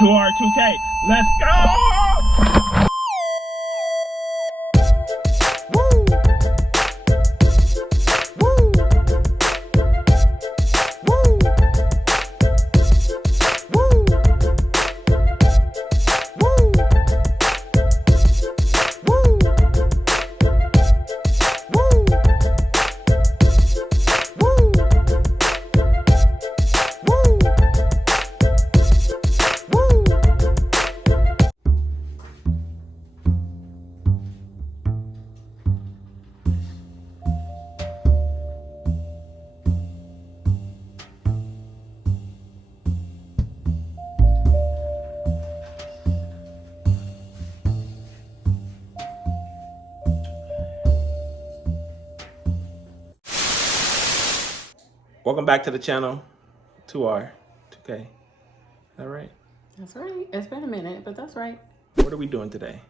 2R2K. Let's go! Welcome back to the channel, 2R, 2K. Is that right? That's right. It's been a minute, but that's right. What are we doing today?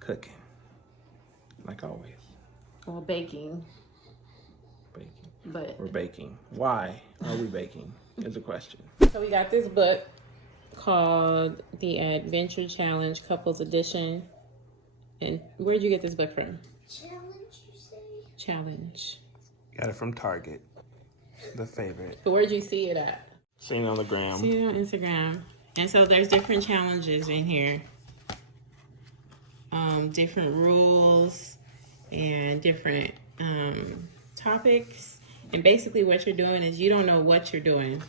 Cooking, like always. Well, baking. Baking. But We're baking. Why are we baking is the question. so we got this book called The Adventure Challenge Couples Edition. And where'd you get this book from? Challenge, you say? Challenge. Got it from Target, the favorite. But where'd you see it at? Seen it on the gram. See it on Instagram. And so there's different challenges in here. Different rules and different topics. And basically what you're doing is you don't know what you're doing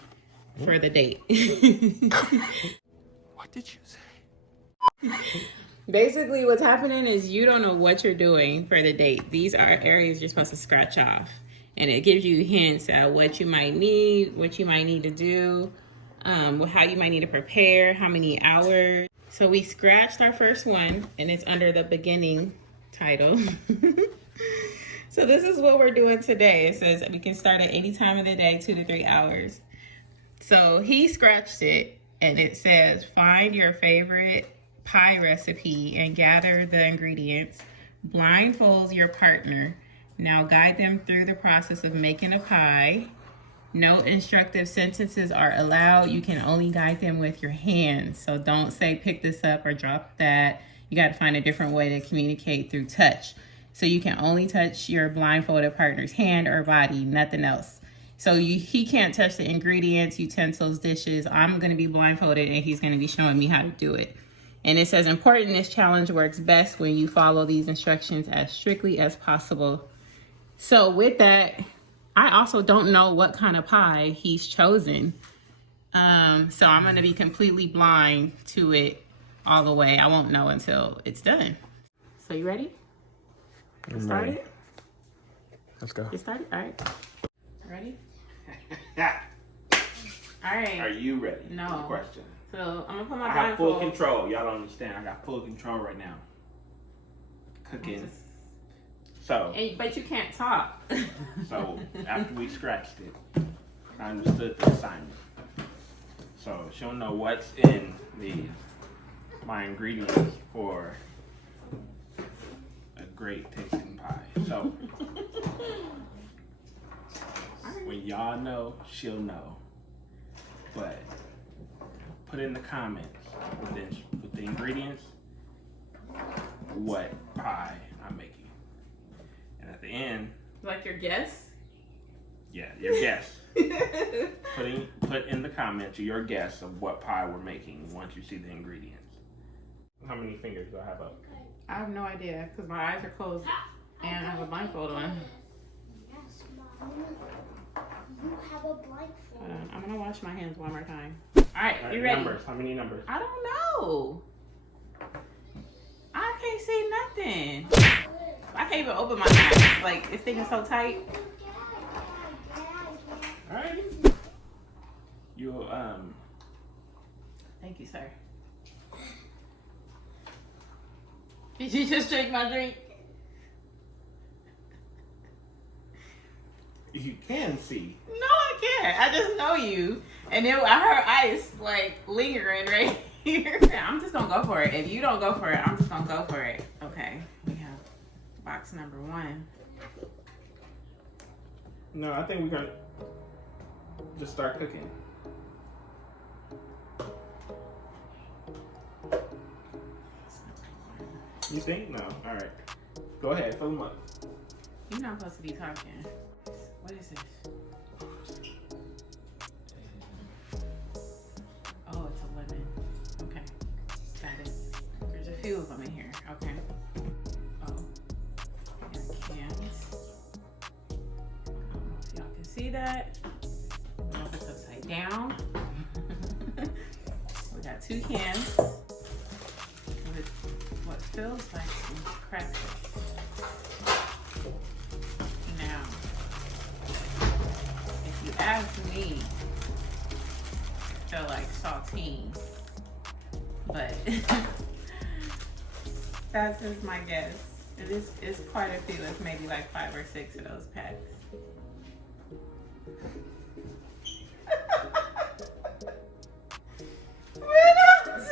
for the date. What did you say? Basically what's happening is you don't know what you're doing for the date. These are areas you're supposed to scratch off. And it gives you hints at what you might need to do, how you might need to prepare, how many hours. So we scratched our first one, and it's under the beginning title. So this is what we're doing today. It says we can start at any time of the day, 2 to 3 hours. So he scratched it, and it says, find your favorite pie recipe and gather the ingredients. Blindfold your partner. Now guide them through the process of making a pie. No instructive sentences are allowed. You can only guide them with your hands. So don't say pick this up or drop that. You got to find a different way to communicate through touch. So you can only touch your blindfolded partner's hand or body, nothing else. So he can't touch the ingredients, utensils, dishes. I'm going to be blindfolded and he's going to be showing me how to do it. And it says, important, this challenge works best when you follow these instructions as strictly as possible. So with that, I also don't know what kind of pie he's chosen. So I'm going to be completely blind to it all the way. I won't know until it's done. So you ready? Get started? Let's go. Get started? All right. Ready? All right. Are you ready? No. Good question. So I'm going to put my I have full blindfold. control. Y'all don't understand. I got full control right now. Cooking. So, But you can't talk. so after we scratched it, I understood the assignment. So she'll know what's in my ingredients for a great tasting pie. So when y'all know, she'll know. But put in the comments with the ingredients what pie I'm making. And at the end, Like your guess? yeah, your guess. Put in the comments your guess of what pie we're making once you see the ingredients. How many fingers do I have up? I have no idea because my eyes are closed and I have a blindfold on. Yes, Mom. You have a blindfold. I'm gonna wash my hands one more time. All right, you ready? Numbers. How many numbers? I don't know. I can't see nothing. I can't even open my eyes. Like this thing is so tight. All right. You'll Thank you, sir. Did you just drink my drink? You can see. No, I can't. I just know you. And then I heard ice like lingering right here. I'm just gonna go for it. If you don't go for it, I'm just gonna go for it. Okay, we have box number 1. No, I think we're gonna just start cooking. You think? No. All right. Go ahead. Fill them up. You're not supposed to be talking. What is this? Oh, it's a lemon. Okay. Got it. There's a few of them in here. Okay. Oh. We got cans. I don't know if y'all can see that. I don't know if it's upside down. We got 2 cans with what feels like some crackers. Now, if you ask me, I feel like saltine, but that's just my guess. It's quite a few. It's maybe like 5 or 6 of those packs. We're not doing.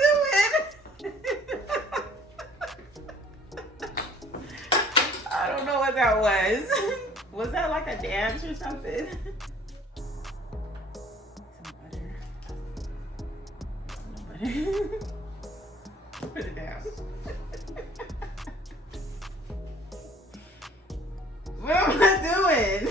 I don't know what that was. Was that like a dance or something? Some butter. Some butter. Put it down. What am I doing?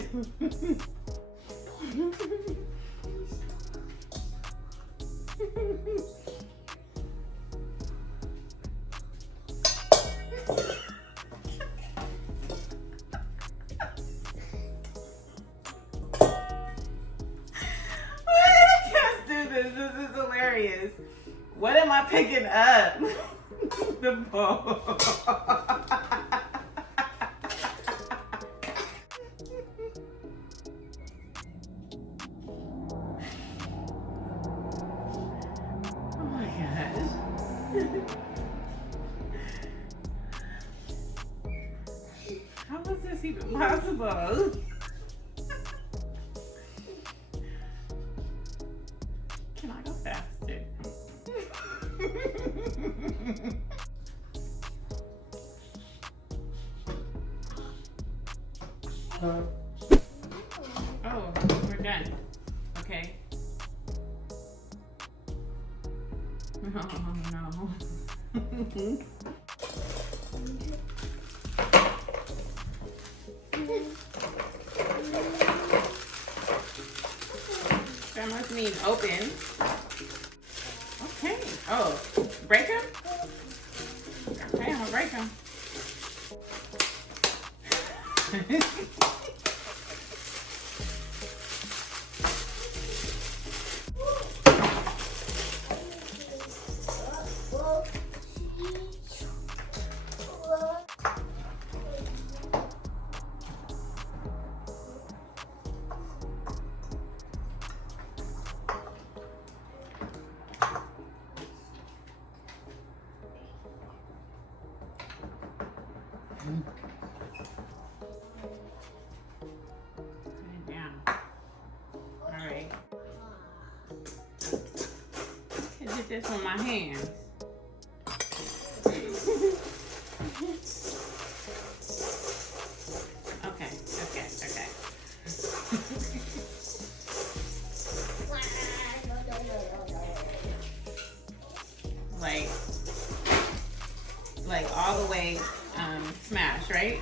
This is hilarious. What am I picking up? The bowl. Oh my gosh. How was this even possible? Can I go faster? Oh, we're done. Okay. Oh no. That must mean open. Okay. Oh, break them? Okay, I'm gonna break them. Put it down. All right. I did this on my hands. Okay. Like all the way smash, right?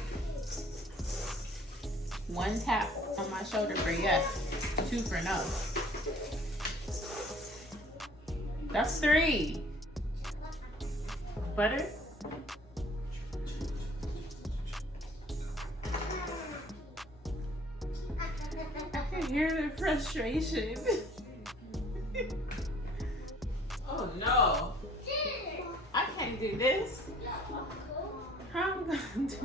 1 tap on my shoulder for yes, 2 for no. That's 3. Butter? I can hear the frustration. Oh no. I can't do this. How am I gonna do this?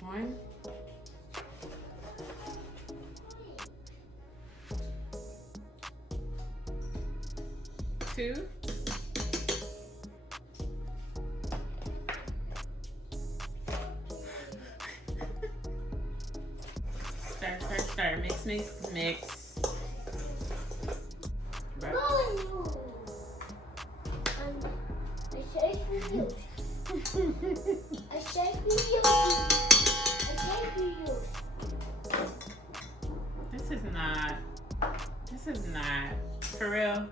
1. 2. Stir. Mix. No. I shake with you. I shake with you. This is not This is not, for real.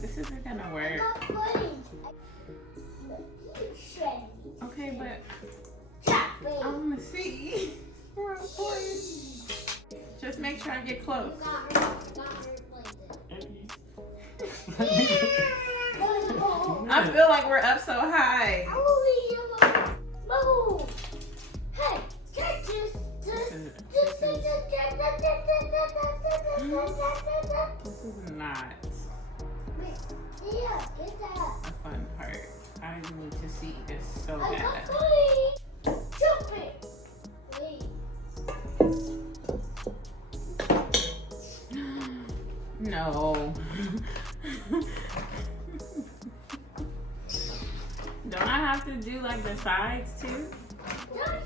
This isn't gonna work. Okay, but I wanna see where I'm pointing. Just make sure I get close. I feel like we're up so high. Hey, catch this. This is not Yeah, get that. a fun part. I need to see this so I got bad. money. Jump it. Wait. No. Don't I have to do like the sides too? Yeah.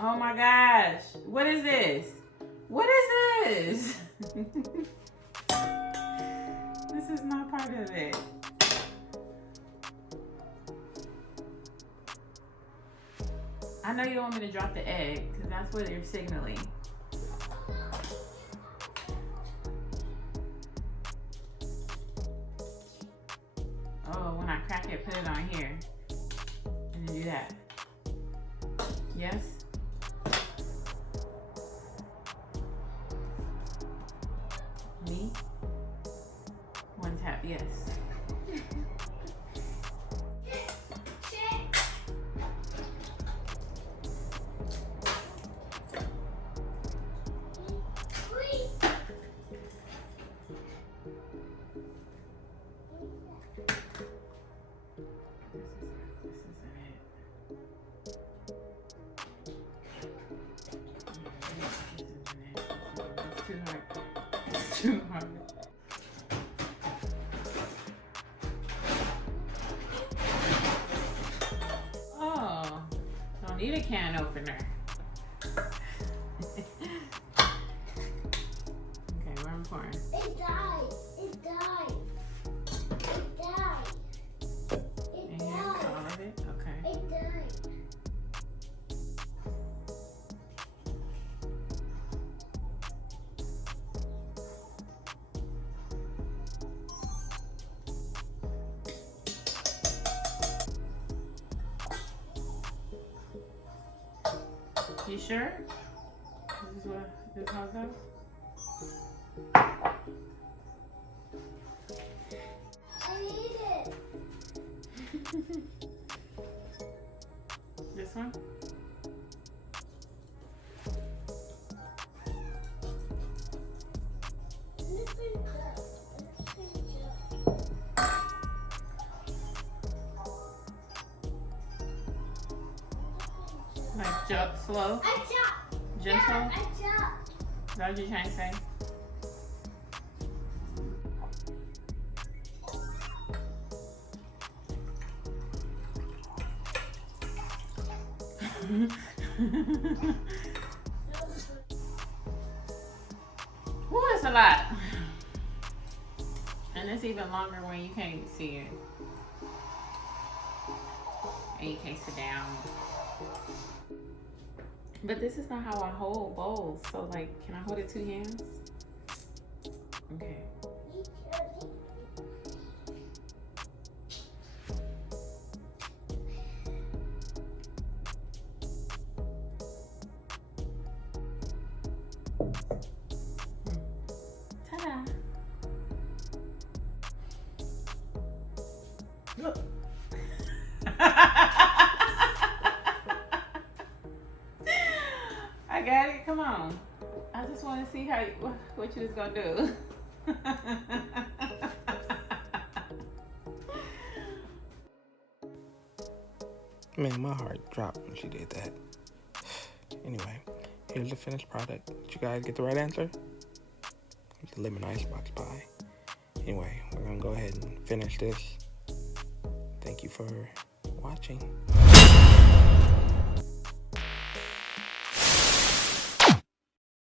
Oh my gosh. What is this? What is this? This is not part of it. I know you don't want me to drop the egg because that's what you're signaling. Oh, when I crack it, put it on here. And then do that. Yes? Me? One tap, yes. Too hard. Oh, don't need a can opener. Okay, where I'm pouring. It died. It died. It died. It And here's died. all of it? Okay. It died. You sure? This is how it goes? I need it. This one? Like jump slow, I jumped. gentle. I jumped. Is that what you're trying to say? Woo, it's a lot. And it's even longer when you can't see it. And you can't sit down. But this is not how I hold bowls. So like, can I hold it 2 hands? Okay. Ta-da. Look. I got it. Come on. I just want to see how what you was gonna do. Man, my heart dropped when she did that. Anyway, here's the finished product. Did you guys get the right answer? It's the lemon icebox pie. Anyway, we're gonna go ahead and finish this. Thank you for watching.